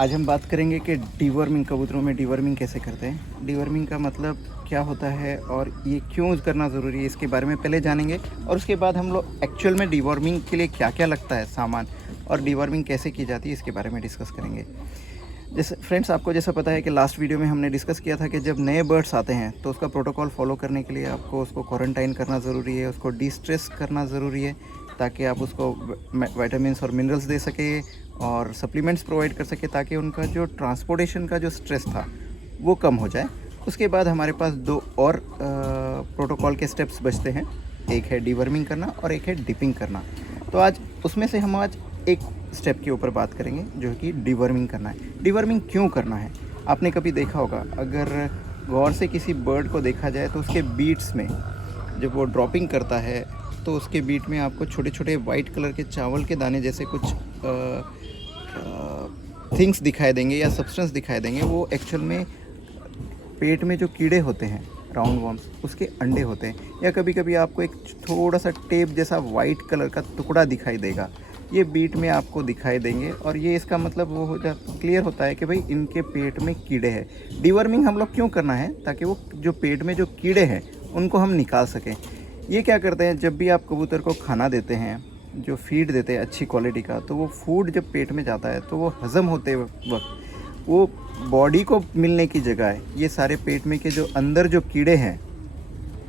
आज हम बात करेंगे कि डीवर्मिंग, कबूतरों में डीवर्मिंग कैसे करते हैं। डीवर्मिंग का मतलब क्या होता है और ये क्यों करना ज़रूरी है, इसके बारे में पहले जानेंगे और उसके बाद हम लोग एक्चुअल में डीवर्मिंग के लिए क्या क्या लगता है सामान और डीवर्मिंग कैसे की जाती है इसके बारे में डिस्कस करेंगे। जैसे फ्रेंड्स, आपको जैसा पता है कि लास्ट वीडियो में हमने डिस्कस किया था कि जब नए बर्ड्स आते हैं तो उसका प्रोटोकॉल फॉलो करने के लिए आपको उसको क्वारंटाइन करना ज़रूरी है, उसको डिस्ट्रेस करना ज़रूरी है ताकि आप उसको विटामिन्स और मिनरल्स दे सके और सप्लीमेंट्स प्रोवाइड कर सके ताकि उनका जो ट्रांसपोर्टेशन का जो स्ट्रेस था वो कम हो जाए। उसके बाद हमारे पास दो और प्रोटोकॉल के स्टेप्स बचते हैं, एक है डीवर्मिंग करना और एक है डिपिंग करना। तो आज उसमें से हम आज एक स्टेप के ऊपर बात करेंगे जो कि डीवर्मिंग करना है। डीवर्मिंग क्यों करना है, आपने कभी देखा होगा, अगर गौर से किसी बर्ड को देखा जाए तो उसके बीट्स में जब वो ड्रॉपिंग करता है तो उसके बीट में आपको छोटे छोटे वाइट कलर के चावल के दाने जैसे कुछ थिंग्स दिखाई देंगे या सब्सटेंस दिखाई देंगे। वो एक्चुअल में पेट में जो कीड़े होते हैं, राउंड वर्म्स, उसके अंडे होते हैं। या कभी कभी आपको एक थोड़ा सा टेप जैसा वाइट कलर का टुकड़ा दिखाई देगा, ये बीट में आपको दिखाई देंगे और ये इसका मतलब वो हो जा क्लियर होता है कि भाई इनके पेट में कीड़े हैं। डीवर्मिंग हम लोग क्यों करना है, ताकि वो जो पेट में जो कीड़े हैं उनको हम निकाल सकें। ये क्या करते हैं, जब भी आप कबूतर को खाना देते हैं, जो फीड देते हैं अच्छी क्वालिटी का, तो वो फूड जब पेट में जाता है तो वो हज़म होते वक्त वो बॉडी को मिलने की जगह है, ये सारे पेट में के जो अंदर जो कीड़े हैं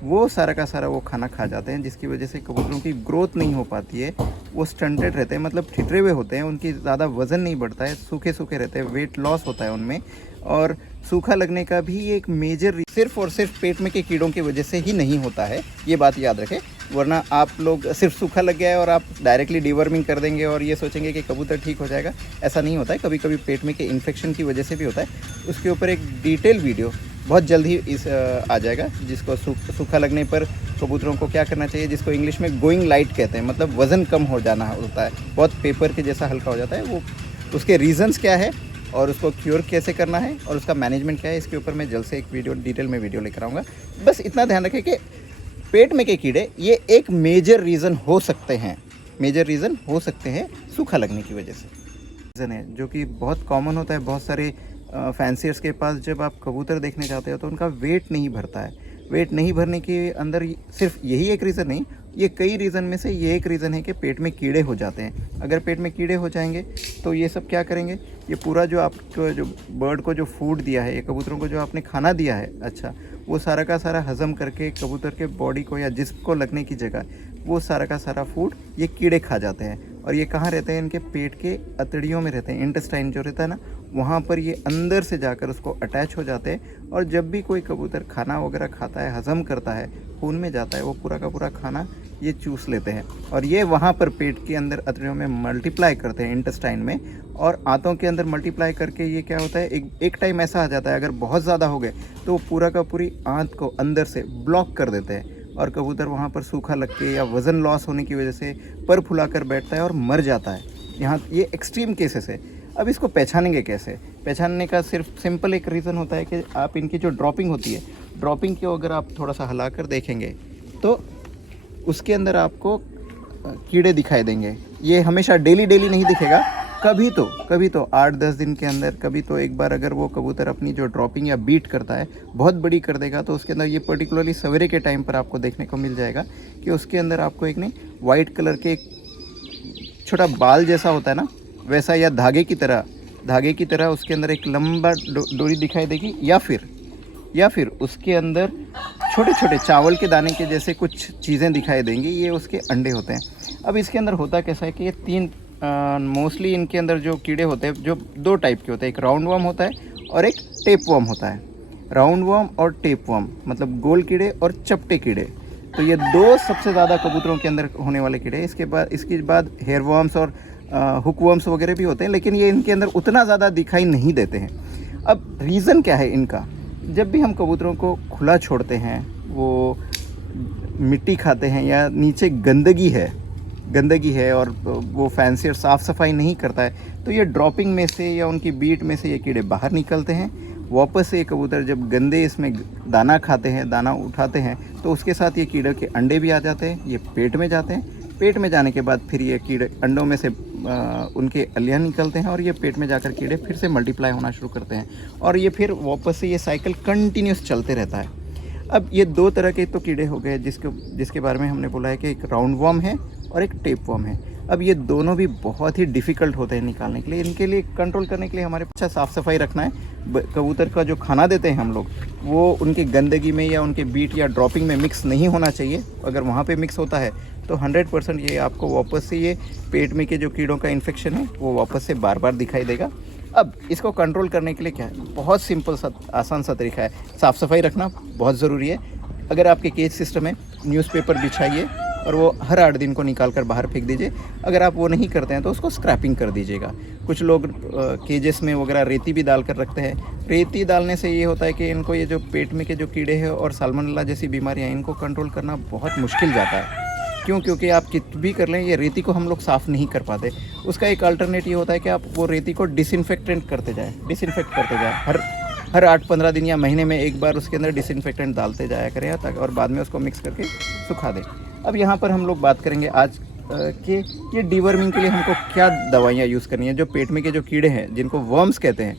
वो सारा का सारा वो खाना खा जाते हैं, जिसकी वजह से कबूतरों की ग्रोथ नहीं हो पाती है। वो स्टंटेड रहते हैं, मतलब ठिठरे हुए होते हैं, उनकी ज़्यादा वज़न नहीं बढ़ता है, सूखे सूखे रहते हैं, वेट लॉस होता है उनमें। और सूखा लगने का भी एक मेजर सिर्फ और सिर्फ पेट में के कीड़ों की वजह से ही नहीं होता है, ये बात याद रखें। वरना आप लोग सिर्फ सूखा लग गया है और आप डायरेक्टली डीवर्मिंग कर देंगे और ये सोचेंगे कि कबूतर ठीक हो जाएगा, ऐसा नहीं होता है। कभी कभी पेट में के इन्फेक्शन की वजह से भी होता है। उसके ऊपर एक डिटेल वीडियो बहुत जल्द ही आ जाएगा, जिसको सूखा लगने पर कबूतरों को क्या करना चाहिए, जिसको इंग्लिश में गोइंग लाइट कहते हैं, मतलब वज़न कम हो जाना होता है, बहुत पेपर के जैसा हल्का हो जाता है। वो उसके रीज़न्स क्या है और उसको क्योर कैसे करना है और उसका मैनेजमेंट क्या है, इसके ऊपर मैं जल्द से एक वीडियो डिटेल में वीडियो लेकर आऊँगा। बस इतना ध्यान रखें कि पेट में के कीड़े ये एक मेजर रीज़न हो सकते हैं, मेजर रीज़न हो सकते हैं सूखा लगने की वजह से। रीज़न है जो कि बहुत कॉमन होता है बहुत सारे फैंसियर्स के पास। जब आप कबूतर देखने जाते हो तो उनका वेट नहीं भरता है। वेट नहीं भरने के अंदर सिर्फ यही एक रीज़न नहीं, ये कई रीज़न में से ये एक रीज़न है कि पेट में कीड़े हो जाते हैं। अगर पेट में कीड़े हो जाएंगे तो ये सब क्या करेंगे, ये पूरा जो आपको जो बर्ड को जो फूड दिया है, ये कबूतरों को जो आपने खाना दिया है, अच्छा, वो सारा का सारा हज़म करके कबूतर के बॉडी को या जिस्म को लगने की जगह वो सारा का सारा फूड ये कीड़े खा जाते हैं। और ये कहाँ रहते हैं, इनके पेट के अतड़ियों में रहते हैं, इंटेस्टाइन जो रहता है ना, वहाँ पर ये अंदर से जाकर उसको अटैच हो जाते हैं। और जब भी कोई कबूतर खाना वगैरह खाता है, हज़म करता है, खून में जाता है, वो पूरा का पूरा खाना ये चूस लेते हैं और ये वहाँ पर पेट के अंदर अतड़ियों में मल्टीप्लाई करते हैं, इंटेस्टाइन में, और आंतों के अंदर मल्टीप्लाई करके ये क्या होता है, एक टाइम ऐसा आ जाता है, अगर बहुत ज़्यादा हो गए तो वो पूरा का पूरी आंत को अंदर से ब्लॉक कर देते हैं और कबूतर वहाँ पर सूखा लग के या वज़न लॉस होने की वजह से पर फुला कर बैठता है और मर जाता है। यहाँ ये एक्सट्रीम केसेस है। अब इसको पहचानेंगे कैसे, पहचानने का सिर्फ सिंपल एक रीज़न होता है कि आप इनकी जो ड्रॉपिंग होती है, ड्रॉपिंग को अगर आप थोड़ा सा हिला कर देखेंगे तो उसके अंदर आपको कीड़े दिखाई देंगे। ये हमेशा डेली नहीं दिखेगा, कभी तो 8-10 दिन के अंदर, कभी तो एक बार अगर वो कबूतर अपनी जो ड्रॉपिंग या बीट करता है बहुत बड़ी कर देगा तो उसके अंदर ये पर्टिकुलरली सवेरे के टाइम पर आपको देखने को मिल जाएगा कि उसके अंदर आपको एक नहीं वाइट कलर के एक छोटा बाल जैसा होता है ना, वैसा, या धागे की तरह उसके अंदर एक लंबा डोरी दिखाई देगी, या फिर उसके अंदर छोटे छोटे चावल के दाने के जैसे कुछ चीज़ें दिखाई देंगी, ये उसके अंडे होते हैं। अब इसके अंदर होता कैसा है कि ये तीन मोस्टली इनके अंदर जो कीड़े होते हैं जो दो टाइप के होते हैं, एक राउंड वर्म होता है और एक टेप वर्म होता है। राउंड वर्म और टेप वर्म मतलब गोल कीड़े और चपटे कीड़े, तो ये दो सबसे ज़्यादा कबूतरों के अंदर होने वाले कीड़े। इसके बाद हेयर वर्म्स और हुक वर्म्स वगैरह भी होते हैं, लेकिन ये इनके अंदर उतना ज़्यादा दिखाई नहीं देते हैं। अब रीज़न क्या है इनका, जब भी हम कबूतरों को खुला छोड़ते हैं, वो मिट्टी खाते हैं या नीचे गंदगी है और वो फैंसियर साफ़ सफाई नहीं करता है, तो ये ड्रॉपिंग में से या उनकी बीट में से ये कीड़े बाहर निकलते हैं। वापस से ये कबूतर जब गंदे इसमें दाना खाते हैं, दाना उठाते हैं, तो उसके साथ ये कीड़े के अंडे भी आ जाते हैं, ये पेट में जाते हैं। पेट में जाने के बाद फिर ये कीड़े अंडों में से उनके अलियाँ निकलते हैं और ये पेट में जाकर कीड़े फिर से मल्टीप्लाई होना शुरू करते हैं और ये फिर वापस से ये साइकिल कंटिन्यूस चलते रहता है। अब ये दो तरह के तो कीड़े हो गए जिसके बारे में हमने बोला है कि एक राउंड वर्म है और एक टेप वर्म है। अब ये दोनों भी बहुत ही डिफ़िकल्ट होते हैं निकालने के लिए। इनके लिए कंट्रोल करने के लिए हमारे अच्छा साफ़ सफाई रखना है। कबूतर का जो खाना देते हैं हम लोग, वो उनकी गंदगी में या उनके बीट या ड्रॉपिंग में मिक्स नहीं होना चाहिए। अगर वहाँ पे मिक्स होता है तो 100% ये आपको वापस से ये पेट में के जो कीड़ों का इन्फेक्शन है वो वापस से बार बार दिखाई देगा। अब इसको कंट्रोल करने के लिए क्या है, बहुत सिंपल सा आसान सा तरीका है। साफ़ सफाई रखना बहुत ज़रूरी है। अगर आपके केज सिस्टम है, न्यूज़पेपर बिछाइए और वो हर 8 दिन को निकाल कर बाहर फेंक दीजिए। अगर आप वो नहीं करते हैं तो उसको स्क्रैपिंग कर दीजिएगा। कुछ लोग केजेस में वगैरह रेती भी डाल कर रखते हैं। रेती डालने से ये होता है कि इनको ये जो पेट में के जो कीड़े हैं और साल्मोनेला जैसी बीमारियाँ, इनको कंट्रोल करना बहुत मुश्किल जाता है। क्यों? क्योंकि आप कित भी कर लें, ये रेती को हम लोग साफ़ नहीं कर पाते। उसका एक अल्टरनेट ये होता है कि आप वो रेती को डिसइंफेक्ट करते जाएँ। हर 8-15 दिन या महीने में एक बार उसके अंदर डिसइंफेक्टेंट डालते जाया करें ताकि, और बाद में उसको मिक्स करके सुखा दें। अब यहाँ पर हम लोग बात करेंगे आज कि ये डीवर्मिंग के लिए हमको क्या दवाइयाँ यूज़ करनी है। जो पेट में के जो कीड़े हैं जिनको वर्म्स कहते हैं,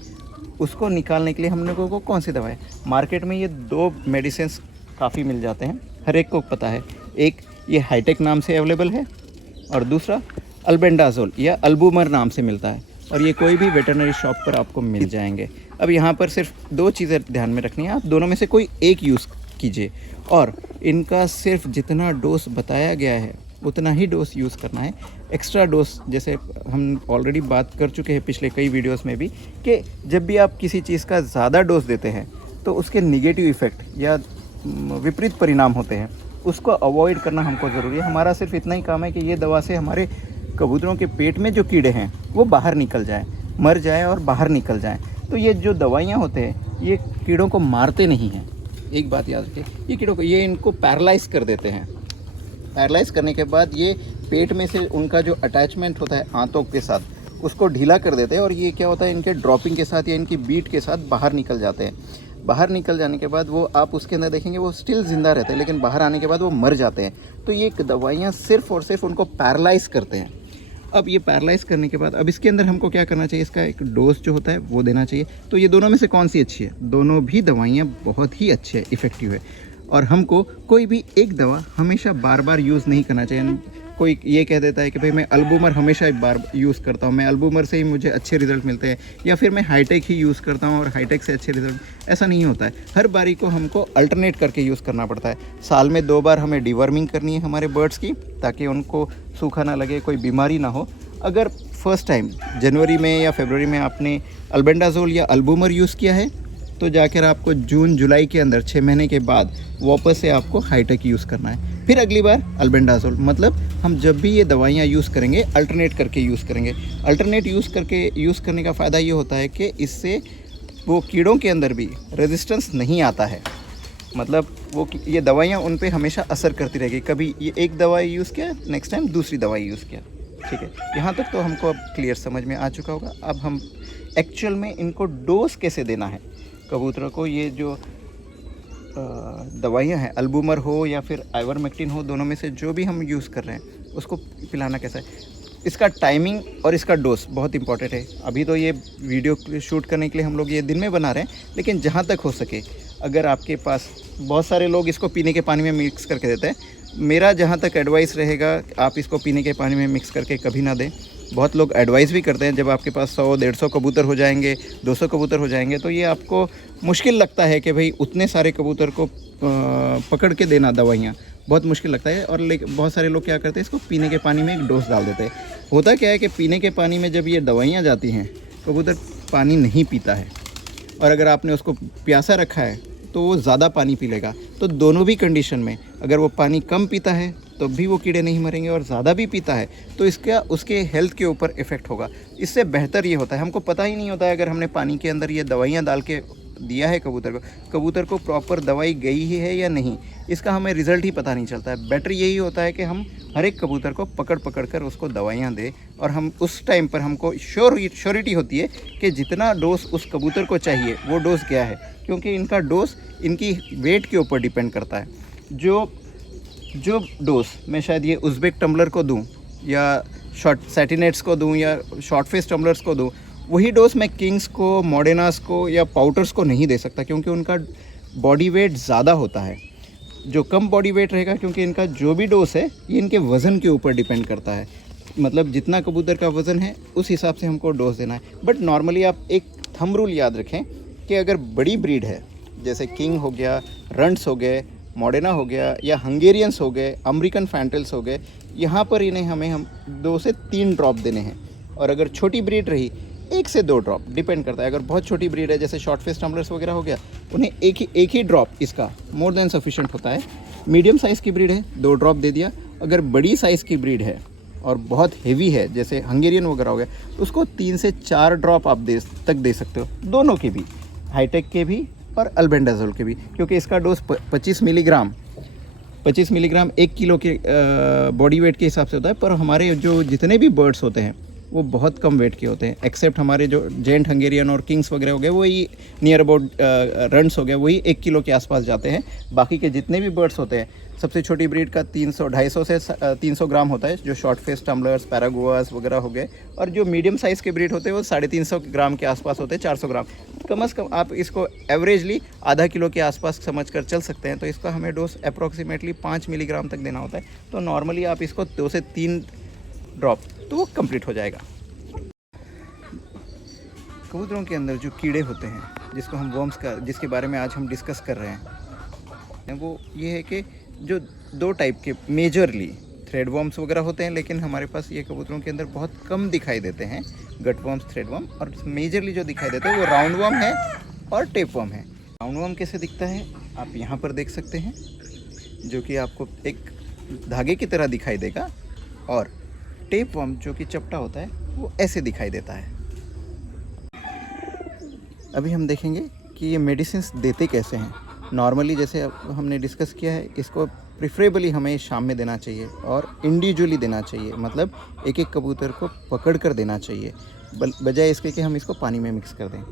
उसको निकालने के लिए हम लोगों को कौन सी दवाई। मार्केट में ये 2 मेडिसिन्स काफ़ी मिल जाते हैं, हर एक को पता है। एक ये हाईटेक नाम से अवेलेबल है और दूसरा अल्बेंडाजोल या अल्बूमर नाम से मिलता है, और ये कोई भी वेटरनरी शॉप पर आपको मिल जाएंगे। अब यहाँ पर सिर्फ 2 चीज़ें ध्यान में रखनी है, आप दोनों में से कोई एक यूज़ कीजिए और इनका सिर्फ जितना डोज बताया गया है उतना ही डोज यूज़ करना है। एक्स्ट्रा डोज, जैसे हम ऑलरेडी बात कर चुके हैं पिछले कई वीडियोस में भी, कि जब भी आप किसी चीज़ का ज़्यादा डोज देते हैं तो उसके निगेटिव इफ़ेक्ट या विपरीत परिणाम होते हैं, उसको अवॉइड करना हमको ज़रूरी है। हमारा सिर्फ इतना ही काम है कि ये दवा से हमारे कबूतरों के पेट में जो कीड़े हैं वो बाहर निकल जाएँ, मर जाए और बाहर निकल जाएँ। तो ये जो दवाइयाँ होते हैं ये कीड़ों को मारते नहीं हैं। एक बात याद रखिए, ये कीड़ों को, ये इनको पैरालाइज़ कर देते हैं। पैरालाइज़ करने के बाद ये पेट में से उनका जो अटैचमेंट होता है आंतों के साथ, उसको ढीला कर देते हैं और ये क्या होता है, इनके ड्रॉपिंग के साथ या इनकी बीट के साथ बाहर निकल जाते हैं। बाहर निकल जाने के बाद वो आप उसके अंदर देखेंगे वो स्टिल ज़िंदा रहते हैं, लेकिन बाहर आने के बाद वो मर जाते हैं। तो ये दवाइयाँ सिर्फ़ और सिर्फ उनको पैरालाइज़ करते हैं। अब ये पैरालाइज़ करने के बाद अब इसके अंदर हमको क्या करना चाहिए, इसका एक डोज जो होता है वो देना चाहिए। तो ये दोनों में से कौन सी अच्छी है? दोनों भी दवाइयाँ बहुत ही अच्छी है, इफ़ेक्टिव है, और हमको कोई भी एक दवा हमेशा बार बार यूज़ नहीं करना चाहिए। कोई ये कह देता है कि भाई मैं अल्बूमर हमेशा बार यूज़ करता हूँ, मैं अल्बूमर से ही मुझे अच्छे रिज़ल्ट मिलते हैं, या फिर मैं हाईटेक ही यूज़ करता हूँ और हाईटेक से अच्छे रिज़ल्ट। ऐसा नहीं होता है। हर बारी को हमको अल्टरनेट करके यूज़ करना पड़ता है। साल में 2 बार हमें डिवर्मिंग करनी है हमारे बर्ड्स की, ताकि उनको सूखा ना लगे, कोई बीमारी ना हो। अगर फर्स्ट टाइम जनवरी में या फरवरी में आपने अल्बेंडाजोल या अल्बूमर यूज़ किया है तो जाकर आपको जून जुलाई के अंदर 6 महीने के बाद वापस से आपको हाईटेक यूज़ करना है। फिर अगली बार अल्बेंडाजोल। मतलब हम जब भी ये दवाइयाँ यूज़ करेंगे अल्टरनेट करके यूज़ करेंगे। अल्टरनेट यूज़ करने का फ़ायदा ये होता है कि इससे वो कीड़ों के अंदर भी रेजिस्टेंस नहीं आता है। मतलब वो ये दवाइयाँ उन पे हमेशा असर करती रहेगी। कभी ये एक दवाई यूज़ किया, नेक्स्ट टाइम दूसरी दवाई यूज़ किया। ठीक है, यहाँ तक तो हमको अब क्लियर समझ में आ चुका होगा। अब हम एक्चुअल में इनको डोज कैसे देना है कबूतरों को। ये जो दवाइयाँ हैं, अल्बूमर हो या फिर आइवरमेक्टिन हो, दोनों में से जो भी हम यूज़ कर रहे हैं उसको पिलाना कैसा है, इसका टाइमिंग और इसका डोज बहुत इंपॉर्टेंट है। अभी तो ये वीडियो शूट करने के लिए हम लोग ये दिन में बना रहे हैं, लेकिन जहाँ तक हो सके, अगर आपके पास, बहुत सारे लोग इसको पीने के पानी में मिक्स करके देते हैं, मेरा जहाँ तक एडवाइस रहेगा आप इसको पीने के पानी में मिक्स करके कभी ना दें। बहुत लोग एडवाइस भी करते हैं, जब आपके पास 100-150 कबूतर हो जाएंगे, 200 कबूतर हो जाएंगे, तो ये आपको मुश्किल लगता है कि भाई उतने सारे कबूतर को पकड़ के देना दवाइयाँ, बहुत मुश्किल लगता है। और बहुत सारे लोग क्या करते हैं, इसको पीने के पानी में एक डोज डाल देते हैं। होता क्या है कि पीने के पानी में जब ये दवाइयाँ जाती हैं, कबूतर पानी नहीं पीता है, और अगर आपने उसको प्यासा रखा है तो वो ज़्यादा पानी पी लेगा। तो दोनों भी कंडीशन में, अगर वो पानी कम पीता है तो भी वो कीड़े नहीं मरेंगे, और ज़्यादा भी पीता है तो इसका उसके हेल्थ के ऊपर इफ़ेक्ट होगा। इससे बेहतर ये होता है, हमको पता ही नहीं होता है, अगर हमने पानी के अंदर ये दवाइयाँ डाल के दिया है कबूतर को प्रॉपर दवाई गई ही है या नहीं, इसका हमें रिज़ल्ट ही पता नहीं चलता है। बेटर यही होता है कि हम हर एक कबूतर को पकड़ कर उसको दवाइयाँ दें, और हम उस टाइम पर हमको श्योरिटी होती है कि जितना डोज उस कबूतर को चाहिए वो डोज क्या है, क्योंकि इनका डोज इनकी वेट के ऊपर डिपेंड करता है। जो डोज मैं शायद ये उज़्बेक टम्बलर को दूँ, या शॉर्ट सैटिनेट्स को दूं या शॉर्ट फेस टम्बलर्स को दूं, वही डोज मैं किंग्स को, मॉडर्नास को या पाउडर्स को नहीं दे सकता, क्योंकि उनका बॉडी वेट ज़्यादा होता है। जो कम बॉडी वेट रहेगा, क्योंकि इनका जो भी डोज है ये इनके वज़न के ऊपर डिपेंड करता है, मतलब जितना कबूतर का वज़न है उस हिसाब से हमको डोज देना है। बट नॉर्मली आप एक थंब रूल याद रखें कि अगर बड़ी ब्रीड है, जैसे किंग हो गया, रंट्स हो गए, मॉडर्ना हो गया, या हंगेरियंस हो गए, अमेरिकन फैंटल्स हो गए, यहाँ पर इन्हें हम 2 से 3 ड्रॉप देने हैं। और अगर छोटी ब्रीड रही 1 से 2 ड्रॉप, डिपेंड करता है। अगर बहुत छोटी ब्रीड है जैसे शॉर्ट फेस टम्बलर्स वगैरह हो गया, उन्हें एक ही ड्रॉप इसका मोर देन सफिशिएंट होता है। मीडियम साइज़ की ब्रीड है 2 ड्रॉप दे दिया। अगर बड़ी साइज़ की ब्रीड है और बहुत हेवी है जैसे हंगेरियन वगैरह हो गया, तो उसको 3 से 4 ड्रॉप आप दे सकते हो, दोनों के भी, हाईटेक के भी और अल्बेंडाजोल के भी, क्योंकि इसका डोज 25 मिलीग्राम 1 किलो के बॉडी वेट के हिसाब से होता है। पर हमारे जो जितने भी बर्ड्स होते हैं वो बहुत कम वेट के होते हैं, एक्सेप्ट हमारे जो जेंट हंगेरियन और किंग्स वगैरह हो गए, वही नियर अबाउट रन्स हो गए, वही 1 किलो के आसपास जाते हैं। बाकी के जितने भी बर्ड्स होते हैं, सबसे छोटी ब्रीड का 250 से 300 ग्राम होता है, जो शॉर्ट फेस टम्बलर्स, पैरागोआस वगैरह हो गए। और जो मीडियम साइज़ के ब्रीड होते हैं वो 350 ग्राम के आसपास होते हैं, 400 ग्राम। कम से कम आप इसको एवरेजली आधा किलो के आसपास समझ कर चल सकते हैं। तो इसका हमें डोज अप्रॉक्सीमेटली 5 मिलीग्राम तक देना होता है। तो नॉर्मली आप इसको 2 से 3 ड्रॉप तो वो कंप्लीट हो जाएगा। कबूतरों के अंदर जो कीड़े होते हैं, जिसको हम वर्म्स का, जिसके बारे में आज हम डिस्कस कर रहे हैं, वो ये है कि जो 2 टाइप के मेजरली थ्रेड वर्म्स वगैरह होते हैं, लेकिन हमारे पास ये कबूतरों के अंदर बहुत कम दिखाई देते हैं, गट वर्म्स, थ्रेड वर्म। और मेजरली जो दिखाई देते हैं वो राउंड वर्म है और टेप वर्म है। राउंड वर्म कैसे दिखता है आप यहाँ पर देख सकते हैं, जो कि आपको एक धागे की तरह दिखाई देगा। और टेप वर्म जो कि चपटा होता है वो ऐसे दिखाई देता है। अभी हम देखेंगे कि ये मेडिसिन्स देते कैसे हैं। नॉर्मली जैसे हमने डिस्कस किया है, इसको प्रिफरेबली हमें शाम में देना चाहिए और इंडिविजुअली देना चाहिए, मतलब एक एक कबूतर को पकड़ कर देना चाहिए, बजाय इसके कि हम इसको पानी में मिक्स कर दें।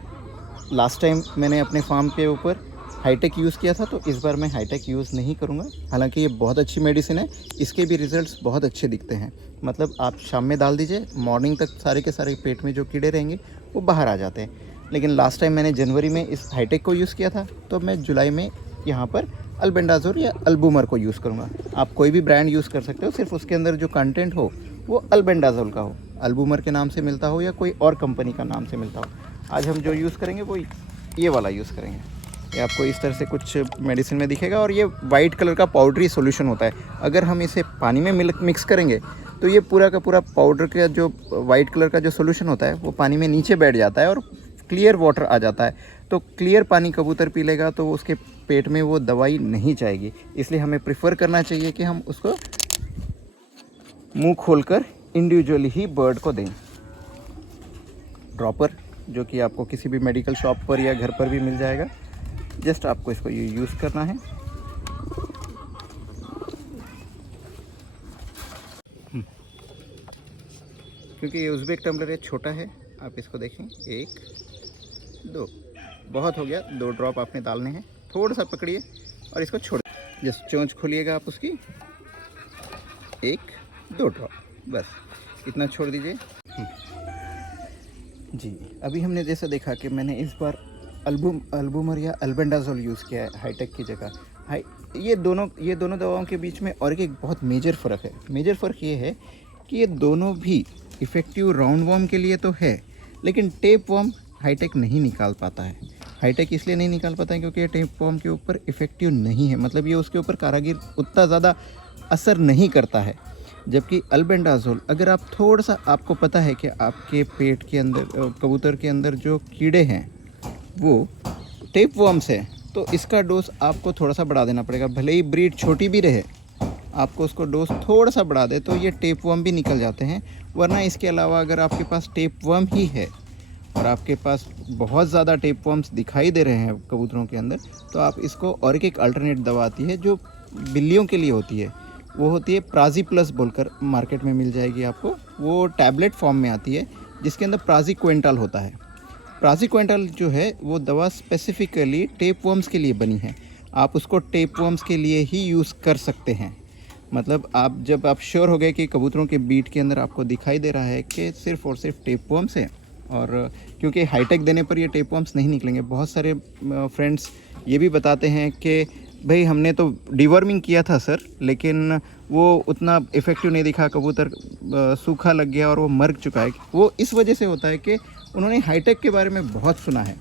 लास्ट टाइम मैंने अपने फार्म के ऊपर हाईटेक यूज़ किया था, तो इस बार मैं हाईटेक यूज़ नहीं करूँगा। हालांकि ये बहुत अच्छी मेडिसिन है, इसके भी रिजल्ट्स बहुत अच्छे दिखते हैं। मतलब आप शाम में डाल दीजिए, मॉर्निंग तक सारे के सारे पेट में जो कीड़े रहेंगे वो बाहर आ जाते हैं। लेकिन लास्ट टाइम मैंने जनवरी में इस हाईटेक को यूज़ किया था, तो मैं जुलाई में यहाँ पर अल्बेंडाजोल या अल्बूमर को यूज़ करूँगा। आप कोई भी ब्रांड यूज़ कर सकते हो, सिर्फ उसके अंदर जो कंटेंट हो वो अल्बेंडाजोल का हो, अल्बूमर के नाम से मिलता हो या कोई और कंपनी का नाम से मिलता हो। आज हम जो यूज़ करेंगे वो ये वाला यूज़ करेंगे। ये आपको इस तरह से कुछ मेडिसिन में दिखेगा और ये वाइट कलर का पाउडरी सॉल्यूशन होता है। अगर हम इसे पानी में मिक्स करेंगे तो ये पूरा का पूरा पाउडर का जो वाइट कलर का जो सॉल्यूशन होता है वो पानी में नीचे बैठ जाता है और क्लियर वाटर आ जाता है। तो क्लियर पानी कबूतर पी लेगा तो उसके पेट में वो दवाई नहीं जाएगी। इसलिए हमें प्रेफर करना चाहिए कि हम उसको मुंह खोलकर इंडिविजुअली ही बर्ड को दें। ड्रॉपर जो कि आपको किसी भी मेडिकल शॉप पर या घर पर भी मिल जाएगा, जस्ट आपको इसको यूज़ करना है। क्योंकि ये उज़्बेक टम्बलर है, छोटा है, आप इसको देखें, 1 2 बहुत हो गया, 2 ड्रॉप आपने डालने हैं। थोड़ा सा पकड़िए और इसको छोड़, जस्ट चोंच खोलिएगा आप उसकी, 1 2 ड्रॉप, बस इतना छोड़ दीजिए। जी, अभी हमने जैसा देखा कि मैंने इस बार अल्बूमर या अल्बेंडाजोल यूज़ किया है हाईटेक की जगह। ये दोनों दवाओं के बीच में और एक बहुत मेजर फ़र्क है। मेजर फ़र्क ये है कि ये दोनों भी इफ़ेक्टिव राउंड वर्म के लिए तो है, लेकिन टेप वर्म हाईटेक नहीं निकाल पाता है। हाईटेक इसलिए नहीं निकाल पाता है क्योंकि ये टेप वर्म के ऊपर इफ़ेक्टिव नहीं है, मतलब ये उसके ऊपर कारागिर उतना ज़्यादा असर नहीं करता है। जबकि अल्बेंडाजोल, अगर आप थोड़ा सा, आपको पता है कि आपके पेट के अंदर, कबूतर के अंदर जो कीड़े हैं वो टेप वर्म्स है, तो इसका डोज आपको थोड़ा सा बढ़ा देना पड़ेगा। भले ही ब्रीड छोटी भी रहे, आपको उसको डोज थोड़ा सा बढ़ा दे तो ये टेप वर्म भी निकल जाते हैं। वरना इसके अलावा अगर आपके पास टेप वर्म ही है और आपके पास बहुत ज़्यादा टेप वर्म्स दिखाई दे रहे हैं कबूतरों के अंदर, तो आप इसको, और एक अल्टरनेट दवा आती है जो बिल्लियों के लिए होती है, वो होती है प्राजी प्लस बोलकर, मार्केट में मिल जाएगी आपको। वो टैबलेट फॉर्म में आती है जिसके अंदर प्राजीक्विंटल होता है। प्राजीक्विंटल जो है वो दवा स्पेसिफिकली टेप वर्म्स के लिए बनी है। आप उसको टेप वर्म्स के लिए ही यूज़ कर सकते हैं। मतलब जब आप श्योर हो गए कि कबूतरों के बीट के अंदर आपको दिखाई दे रहा है कि सिर्फ़ और सिर्फ टेप वर्म्स है, और क्योंकि हाईटेक देने पर ये टेप वर्म्स नहीं निकलेंगे। बहुत सारे फ्रेंड्स ये भी बताते हैं कि भाई हमने तो डिवर्मिंग किया था सर, लेकिन वो उतना इफ़ेक्टिव नहीं दिखा, कबूतर सूखा लग गया और वो मर चुका है। वो इस वजह से होता है कि उन्होंने हाईटेक के बारे में बहुत सुना है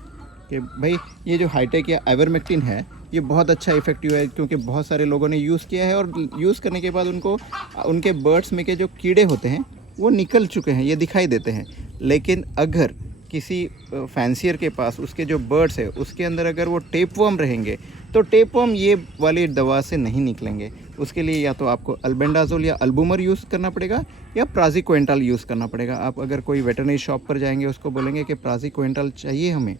कि भाई ये जो हाईटेक या आइवरमेक्टिन है ये बहुत अच्छा इफ़ेक्टिव है, क्योंकि बहुत सारे लोगों ने यूज़ किया है और यूज़ करने के बाद उनको उनके बर्ड्स में के जो कीड़े होते हैं वो निकल चुके हैं, ये दिखाई देते हैं। लेकिन अगर किसी फैंसियर के पास उसके जो बर्ड्स है उसके अंदर अगर वो टेपवर्म रहेंगे तो टेपवर्म ये वाली दवा से नहीं निकलेंगे। उसके लिए या तो आपको अल्बेंडाजोल या अल्बुमर यूज़ करना पड़ेगा या प्राज़िक्विंटल यूज़ करना पड़ेगा। आप अगर कोई वेटरनरी शॉप पर जाएंगे, उसको बोलेंगे कि प्राज़िक्विंटल चाहिए हमें,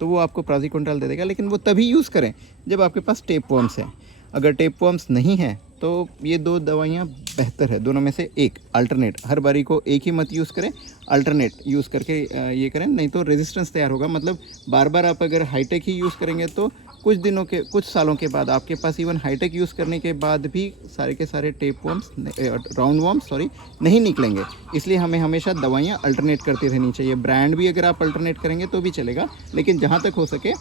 तो वो आपको प्राज़िक्विंटल दे देगा, लेकिन वो तभी यूज़ करें जब आपके पास टेपवर्म्स हैं। अगर टेपवर्म्स नहीं है तो ये दो दवाइयाँ बेहतर है, दोनों में से एक अल्टरनेट। हर बारी को एक ही मत यूज़ करें, अल्टरनेट यूज़ करके ये करें, नहीं तो रेजिस्टेंस तैयार होगा। मतलब बार बार आप अगर हाईटेक ही यूज़ करेंगे तो कुछ सालों के बाद आपके पास इवन हाईटेक यूज़ करने के बाद भी सारे के सारे टेपवर्म्स, राउंड वर्म्स नहीं निकलेंगे। इसलिए हमें हमेशा दवाइयाँ अल्टरनेट करती रहनी चाहिए। ब्रांड भी अगर आप अल्टरनेट करेंगे तो भी चलेगा, लेकिन जहाँ तक हो सके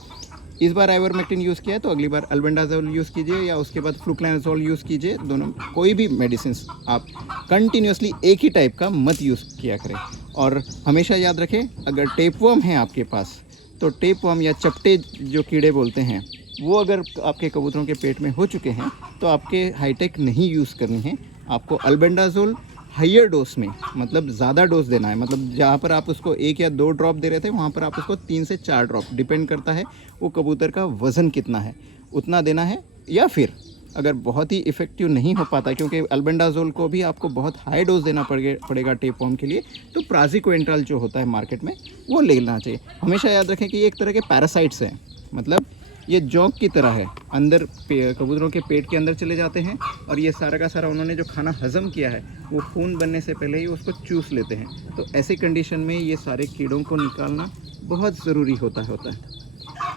इस बार आइवरमेक्टिन यूज़ किया है तो अगली बार अल्बेंडाजोल यूज़ कीजिए या उसके बाद फ्लुक्लानाजोल यूज़ कीजिए। दोनों कोई भी मेडिसिन आप कंटिन्यूसली एक ही टाइप का मत यूज़ किया करें। और हमेशा याद रखें, अगर टेपवर्म है आपके पास तो टेपवर्म या चपटे जो कीड़े बोलते हैं वो अगर आपके कबूतरों के पेट में हो चुके हैं तो आपके हाईटेक नहीं यूज़ करनी है। आपको अल्बेंडाजोल हाइयर डोज में, मतलब ज़्यादा डोज देना है। मतलब जहाँ पर आप उसको 1 या 2 ड्रॉप दे रहे थे वहाँ पर आप उसको 3 से 4 ड्रॉप, डिपेंड करता है वो कबूतर का वज़न कितना है उतना देना है। या फिर अगर बहुत ही इफ़ेक्टिव नहीं हो पाता, क्योंकि अल्बेंडाजोल को भी आपको बहुत हाई डोज देना पड़ेगा टेपवर्म के लिए, तो प्राज़िक्विंटल जो होता है मार्केट में वो लेना चाहिए। हमेशा याद रखें कि ये एक तरह के पैरासाइट्स हैं, मतलब ये जोंक की तरह है, अंदर कबूतरों के पेट के अंदर चले जाते हैं और ये सारा का सारा उन्होंने जो खाना हज़म किया है वो खून बनने से पहले ही उसको चूस लेते हैं। तो ऐसी कंडीशन में ये सारे कीड़ों को निकालना बहुत ज़रूरी होता है।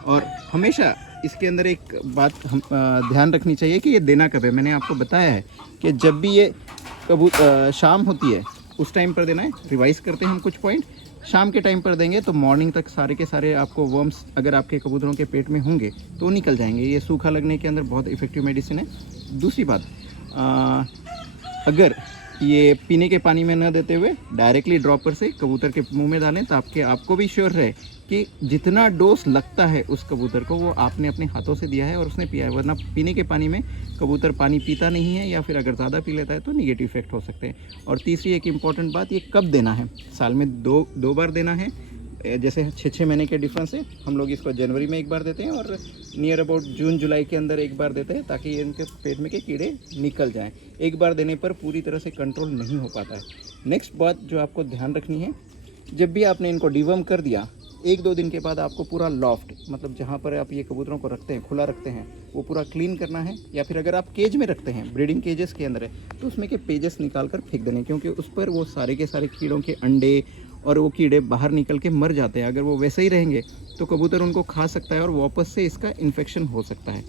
और हमेशा इसके अंदर एक बात हम ध्यान रखनी चाहिए कि ये देना कब है। मैंने आपको बताया है कि जब भी ये शाम होती है उस टाइम पर देना है। रिवाइज़ करते हैं हम कुछ पॉइंट। शाम के टाइम पर देंगे तो मॉर्निंग तक सारे के सारे आपको वर्म्स अगर आपके कबूतरों के पेट में होंगे तो निकल जाएंगे। ये सूखा लगने के अंदर बहुत इफ़ेक्टिव मेडिसिन है। दूसरी बात, अगर ये पीने के पानी में न देते हुए डायरेक्टली ड्रॉपर से कबूतर के मुंह में डालें तो आपको भी श्योर रहे कि जितना डोज लगता है उस कबूतर को वो आपने अपने हाथों से दिया है और उसने पिया है। वरना पीने के पानी में कबूतर पानी पीता नहीं है, या फिर अगर ज़्यादा पी लेता है तो निगेटिव इफेक्ट हो सकते हैं। और तीसरी एक इम्पॉर्टेंट बात, ये कब देना है। साल में दो बार देना है। जैसे 6 महीने के डिफरेंस है, हम लोग इसको जनवरी में एक बार देते हैं और नियर अबाउट जून जुलाई के अंदर एक बार देते हैं, ताकि इनके पेट में के कीड़े निकल जाएं। एक बार देने पर पूरी तरह से कंट्रोल नहीं हो पाता है। नेक्स्ट बात जो आपको ध्यान रखनी है, जब भी आपने इनको डिवर्म कर दिया 1-2 दिन के बाद आपको पूरा लॉफ्ट, मतलब जहाँ पर आप ये कबूतरों को रखते हैं, खुला रखते हैं, वो पूरा क्लीन करना है। या फिर अगर आप केज में रखते हैं, ब्रीडिंग केजेस के अंदर है, तो उसमें के पेजेस निकाल कर फेंक देने, क्योंकि उस पर वो सारे के सारे कीड़ों के अंडे और वो कीड़े बाहर निकल के मर जाते हैं। अगर वो वैसे ही रहेंगे तो कबूतर उनको खा सकता है और वापस से इसका इन्फेक्शन हो सकता है।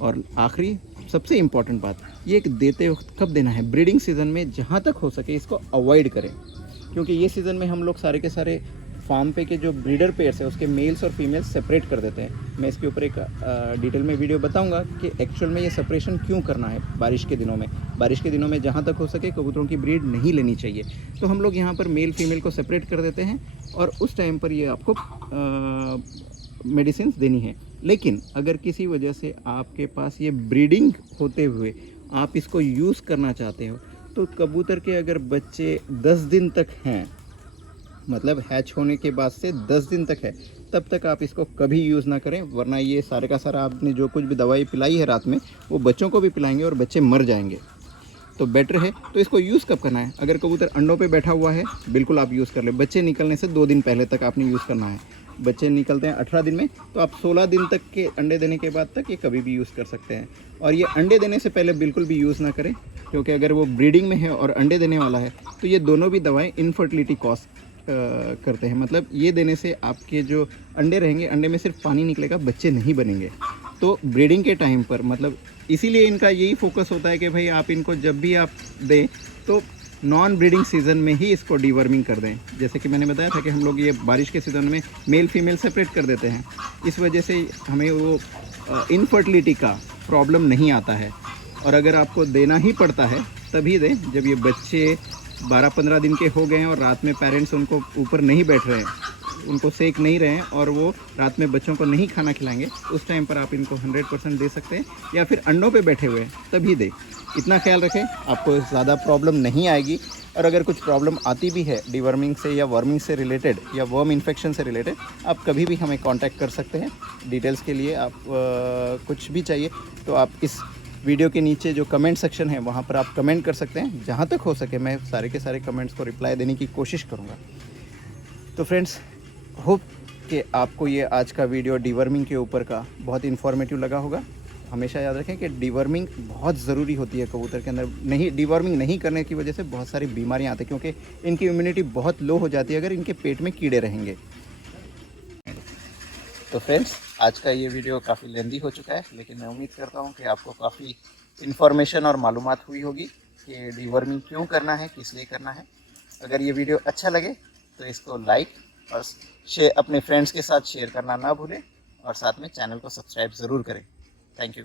और आखिरी सबसे इम्पॉर्टेंट बात, ये देते वक्त कब देना है, ब्रीडिंग सीज़न में जहाँ तक हो सके इसको अवॉइड करें, क्योंकि ये सीज़न में हम लोग सारे के सारे फार्म पे के जो ब्रीडर पेयर्स है उसके मेल्स और फीमेल्स सेपरेट कर देते हैं। मैं इसके ऊपर एक डिटेल में वीडियो बताऊंगा कि एक्चुअल में ये सेपरेशन क्यों करना है। बारिश के दिनों में जहाँ तक हो सके कबूतरों की ब्रीड नहीं लेनी चाहिए, तो हम लोग यहाँ पर मेल फीमेल को सेपरेट कर देते हैं और उस टाइम पर ये आपको मेडिसिन देनी है। लेकिन अगर किसी वजह से आपके पास ये ब्रीडिंग होते हुए आप इसको यूज़ करना चाहते हो, तो कबूतर के अगर बच्चे 10 दिन तक हैं, मतलब हैच होने के बाद से 10 दिन तक है, तब तक आप इसको कभी यूज़ ना करें। वरना ये सारे का सारा आपने जो कुछ भी दवाई पिलाई है रात में वो बच्चों को भी पिलाएंगे और बच्चे मर जाएंगे। तो बेटर है, तो इसको यूज़ कब करना है, अगर कबूतर अंडों पे बैठा हुआ है बिल्कुल आप यूज़ कर ले। बच्चे निकलने से 2 दिन पहले तक आपने यूज़ करना है। बच्चे निकलते हैं 18 दिन में, तो आप 16 दिन तक के अंडे देने के बाद तक ये कभी भी यूज़ कर सकते हैं। और ये अंडे देने से पहले बिल्कुल भी यूज़ ना करें, क्योंकि अगर वो ब्रीडिंग में है और अंडे देने वाला है तो ये दोनों भी दवाएँ इनफर्टिलिटी कॉज करते हैं। मतलब ये देने से आपके जो अंडे रहेंगे, अंडे में सिर्फ पानी निकलेगा, बच्चे नहीं बनेंगे। तो ब्रीडिंग के टाइम पर, मतलब इसीलिए इनका यही फोकस होता है कि भाई आप इनको जब भी आप दें तो नॉन ब्रीडिंग सीज़न में ही इसको डीवर्मिंग कर दें। जैसे कि मैंने बताया था कि हम लोग ये बारिश के सीज़न में मेल फीमेल सेपरेट कर देते हैं, इस वजह से हमें वो इनफर्टिलिटी का प्रॉब्लम नहीं आता है। और अगर आपको देना ही पड़ता है तभी दें जब ये बच्चे 12-15 दिन के हो गए हैं और रात में पेरेंट्स उनको ऊपर नहीं बैठ रहे हैं, उनको सेक नहीं रहे हैं और वो रात में बच्चों को नहीं खाना खिलाएंगे, उस टाइम पर आप इनको 100% दे सकते हैं। या फिर अंडों पे बैठे हुए हैं तभी दें। इतना ख्याल रखें, आपको ज़्यादा प्रॉब्लम नहीं आएगी। और अगर कुछ प्रॉब्लम आती भी है डीवर्मिंग से या वर्मिंग से रिलेटेड या वर्म इन्फेक्शन से रिलेटेड, आप कभी भी हमें कांटेक्ट कर सकते हैं। डिटेल्स के लिए आप कुछ भी चाहिए तो आप इस वीडियो के नीचे जो कमेंट सेक्शन है वहाँ पर आप कमेंट कर सकते हैं। जहाँ तक हो सके मैं सारे के सारे कमेंट्स को रिप्लाई देने की कोशिश करूँगा। तो फ्रेंड्स, होप कि आपको ये आज का वीडियो डीवर्मिंग के ऊपर का बहुत इन्फॉर्मेटिव लगा होगा। हमेशा याद रखें कि डीवर्मिंग बहुत ज़रूरी होती है कबूतर के अंदर। नहीं, डीवर्मिंग नहीं करने की वजह से बहुत सारी बीमारियां आती हैं, क्योंकि इनकी इम्यूनिटी बहुत लो हो जाती है अगर इनके पेट में कीड़े रहेंगे। तो फ्रेंड्स, आज का ये वीडियो काफ़ी लेंदी हो चुका है, लेकिन मैं उम्मीद करता हूँ कि आपको काफ़ी इन्फॉर्मेशन और मालूमात हुई होगी कि डीवर्मिंग क्यों करना है, किस लिए करना है। अगर ये वीडियो अच्छा लगे तो इसको लाइक और अपने फ्रेंड्स के साथ शेयर करना ना भूलें और साथ में चैनल को सब्सक्राइब ज़रूर करें। Thank you.